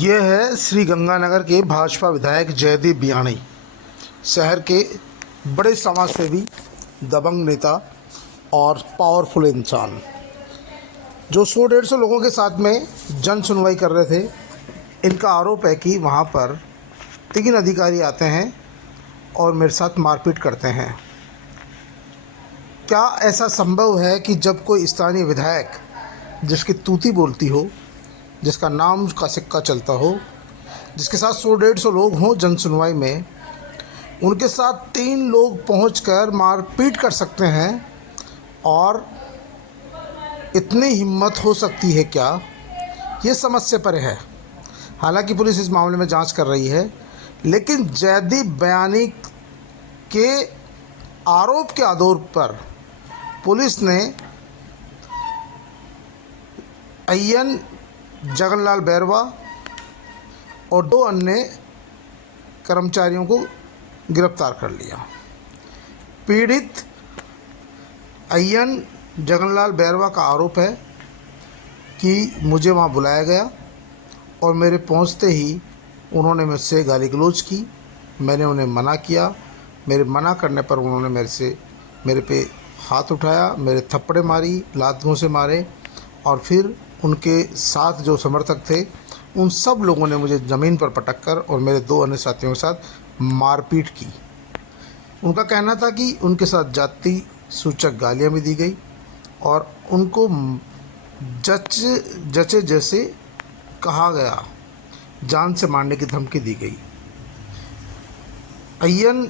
ये है श्री गंगानगर के भाजपा विधायक जयदीप बियाणी, शहर के बड़े समाजसेवी, दबंग नेता और पावरफुल इंसान, जो 100-150 लोगों के साथ में जन सुनवाई कर रहे थे। इनका आरोप है कि वहाँ पर 3 अधिकारी आते हैं और मेरे साथ मारपीट करते हैं। क्या ऐसा संभव है कि जब कोई स्थानीय विधायक जिसकी तूती बोलती हो, जिसका नाम का सिक्का चलता हो, जिसके साथ 100-150 लोग हों जन सुनवाई में, उनके साथ 3 लोग पहुंचकर मारपीट कर सकते हैं? और इतनी हिम्मत हो सकती है क्या? ये समझ से परे है। हालांकि पुलिस इस मामले में जांच कर रही है, लेकिन जयदीप बियाणी के आरोप के आधार पर पुलिस ने अय्यन जगनलाल बैरवा और 2 अन्य कर्मचारियों को गिरफ्तार कर लिया। पीड़ित अय्यन जगनलाल बैरवा का आरोप है कि मुझे वहां बुलाया गया और मेरे पहुंचते ही उन्होंने मुझसे गाली गलौज की। मैंने उन्हें मना किया। मेरे मना करने पर उन्होंने मेरे पे हाथ उठाया, मेरे थप्पड़े मारी, लातों से मारे, और फिर उनके साथ जो समर्थक थे उन सब लोगों ने मुझे ज़मीन पर पटक कर और मेरे 2 अन्य साथियों के साथ मारपीट की। उनका कहना था कि उनके साथ जाति सूचक गालियां भी दी गई और उनको जचे जैसे कहा गया, जान से मारने की धमकी दी गई। अय्यन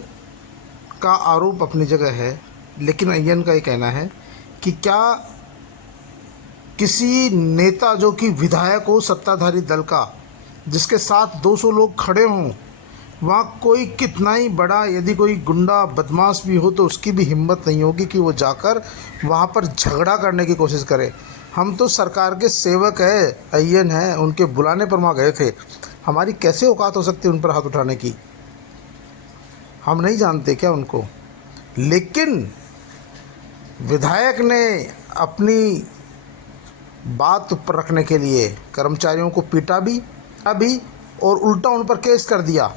का आरोप अपनी जगह है, लेकिन अय्यन का ये कहना है कि क्या किसी नेता जो कि विधायक हो, सत्ताधारी दल का, जिसके साथ 200 लोग खड़े हों, वहाँ कोई कितना ही बड़ा यदि कोई गुंडा बदमाश भी हो तो उसकी भी हिम्मत नहीं होगी कि वो जाकर वहाँ पर झगड़ा करने की कोशिश करे। हम तो सरकार के सेवक हैं, अय्यन हैं, उनके बुलाने पर वहाँ गए थे। हमारी कैसे औकात हो सकती है उन पर हाथ उठाने की? हम नहीं जानते क्या उनको? लेकिन विधायक ने अपनी बात पर रखने के लिए कर्मचारियों को पीटा भी और उल्टा उन पर केस कर दिया।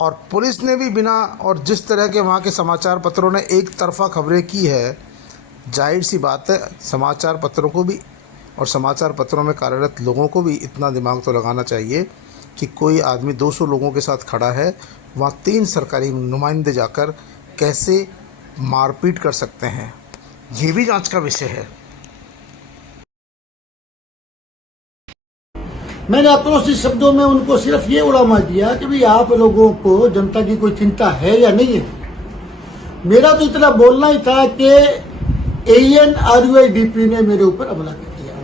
और पुलिस ने भी बिना, और जिस तरह के वहाँ के समाचार पत्रों ने एक तरफा खबरें की है, जाहिर सी बात है समाचार पत्रों को भी और समाचार पत्रों में कार्यरत लोगों को भी इतना दिमाग तो लगाना चाहिए कि कोई आदमी 200 लोगों के साथ खड़ा है, वहाँ 3 सरकारी नुमाइंदे जाकर कैसे मारपीट कर सकते हैं? ये भी जांच का विषय है। मैंने आक्रोशित शब्दों में उनको सिर्फ ये उड़ामा दिया कि भाई आप लोगों को जनता की कोई चिंता है या नहीं है। मेरा तो इतना बोलना ही था कि ANRUIDP ने मेरे ऊपर हमला कर दिया,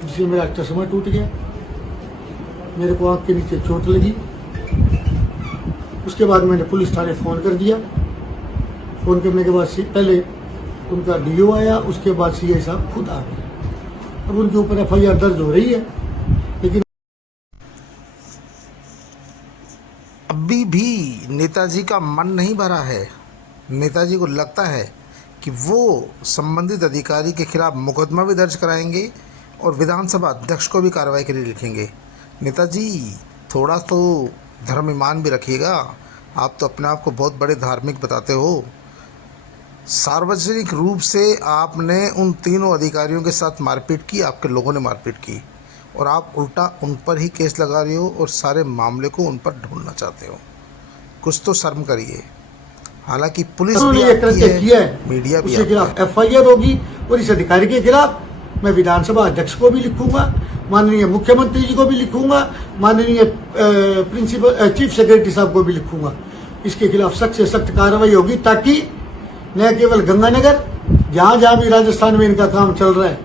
जिससे मेरा चश्मा टूट गया, मेरे को आंख के नीचे चोट लगी। उसके बाद मैंने पुलिस थाने फोन कर दिया। फोन करने के बाद पहले उनका DO आया, उसके बाद CI साहब खुद आ गए। अब उनके ऊपर FIR दर्ज हो रही है, लेकिन अभी भी नेताजी का मन नहीं भरा है। नेताजी को लगता है कि वो संबंधित अधिकारी के खिलाफ मुकदमा भी दर्ज कराएंगे और विधानसभा अध्यक्ष को भी कार्रवाई के लिए लिखेंगे। नेताजी, थोड़ा तो धर्म ईमान भी रखिएगा। आप तो अपने आप को बहुत बड़े धार्मिक बताते हो। सार्वजनिक रूप से आपने उन 3 अधिकारियों के साथ मारपीट की, आपके लोगों ने मारपीट की, और आप उल्टा उन पर ही केस लगा रहे हो और सारे मामले को उन पर ढूंढना चाहते हो। कुछ तो शर्म करिए। हालांकि पुलिस भी आपकी है, मीडिया भी उसके खिलाफ FIR होगी, और इस अधिकारी के खिलाफ मैं विधानसभा अध्यक्ष को भी लिखूंगा, माननीय मुख्यमंत्री जी को भी लिखूंगा, माननीय प्रिंसिपल चीफ सेक्रेटरी साहब को भी लिखूंगा। इसके खिलाफ सख्त से सख्त कार्रवाई होगी, ताकि न केवल गंगानगर, जहां जहां भी राजस्थान में इनका काम चल रहा है,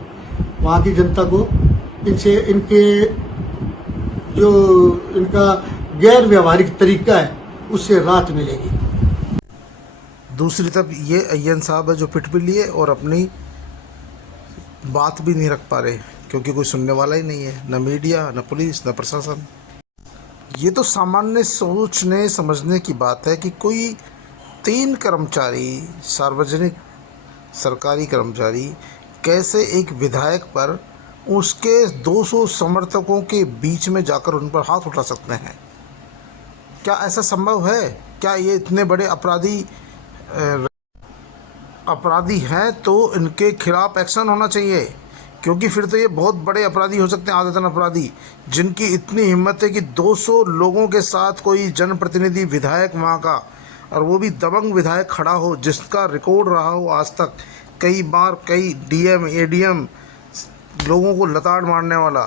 वहां की जनता को इनका गैर व्यवहारिक तरीका है उससे राहत मिलेगी। दूसरी तरफ ये अय्यन साहब है जो पिट भी लिए और अपनी बात भी नहीं रख पा रहे, क्योंकि कोई सुनने वाला ही नहीं है, न मीडिया, न पुलिस, न प्रशासन। ये तो सामान्य सोचने समझने की बात है कि कोई 3 कर्मचारी, सार्वजनिक सरकारी कर्मचारी, कैसे एक विधायक पर उसके 200 समर्थकों के बीच में जाकर उन पर हाथ उठा सकते हैं? क्या ऐसा संभव है? क्या ये इतने बड़े अपराधी हैं तो इनके खिलाफ एक्शन होना चाहिए, क्योंकि फिर तो ये बहुत बड़े अपराधी हो सकते हैं, आदतन अपराधी, जिनकी इतनी हिम्मत है कि 200 लोगों के साथ कोई जनप्रतिनिधि विधायक वहाँ का, और वो भी दबंग विधायक खड़ा हो, जिसका रिकॉर्ड रहा हो आज तक कई बार, कई डीएम एडीएम लोगों को लताड़ मारने वाला,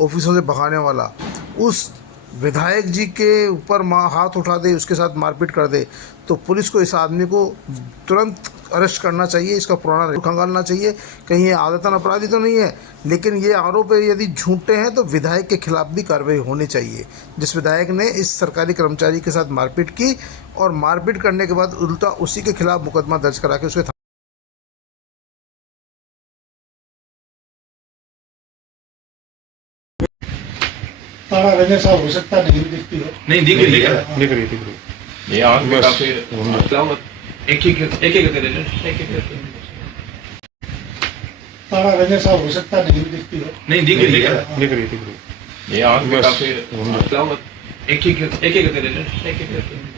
ऑफिसों से भगाने वाला, उस विधायक जी के ऊपर हाथ उठा दे, उसके साथ मारपीट कर दे, तो पुलिस को इस आदमी को तुरंत अरेस्ट करना चाहिए, इसका पुराना रिकॉर्ड खंगालना चाहिए। कहीं ये आदतन अपराधी तो नहीं है, लेकिन ये आरोप यदि झूठे हैं तो विधायक के खिलाफ भी कार्रवाई होनी चाहिए। जिस विधायक ने इस सरकारी कर्मचारी के साथ मारपीट की और मारपीट करने के बाद उल्टा उसी के खिलाफ मुकदमा दर्ज करा के उसके तारा रंजन साहब हो सकता नहीं दिखती है। नहीं दिख रही है, दिख रही। ये आंख में काफी मतलब एक एक करके ले लो, एक एक करके। तारा रंजन साहब हो सकता नहीं दिखती है। नहीं दिख रही है, दिख रही। ये आंख में काफी मतलब एक एक करके ले लो, एक एक करके।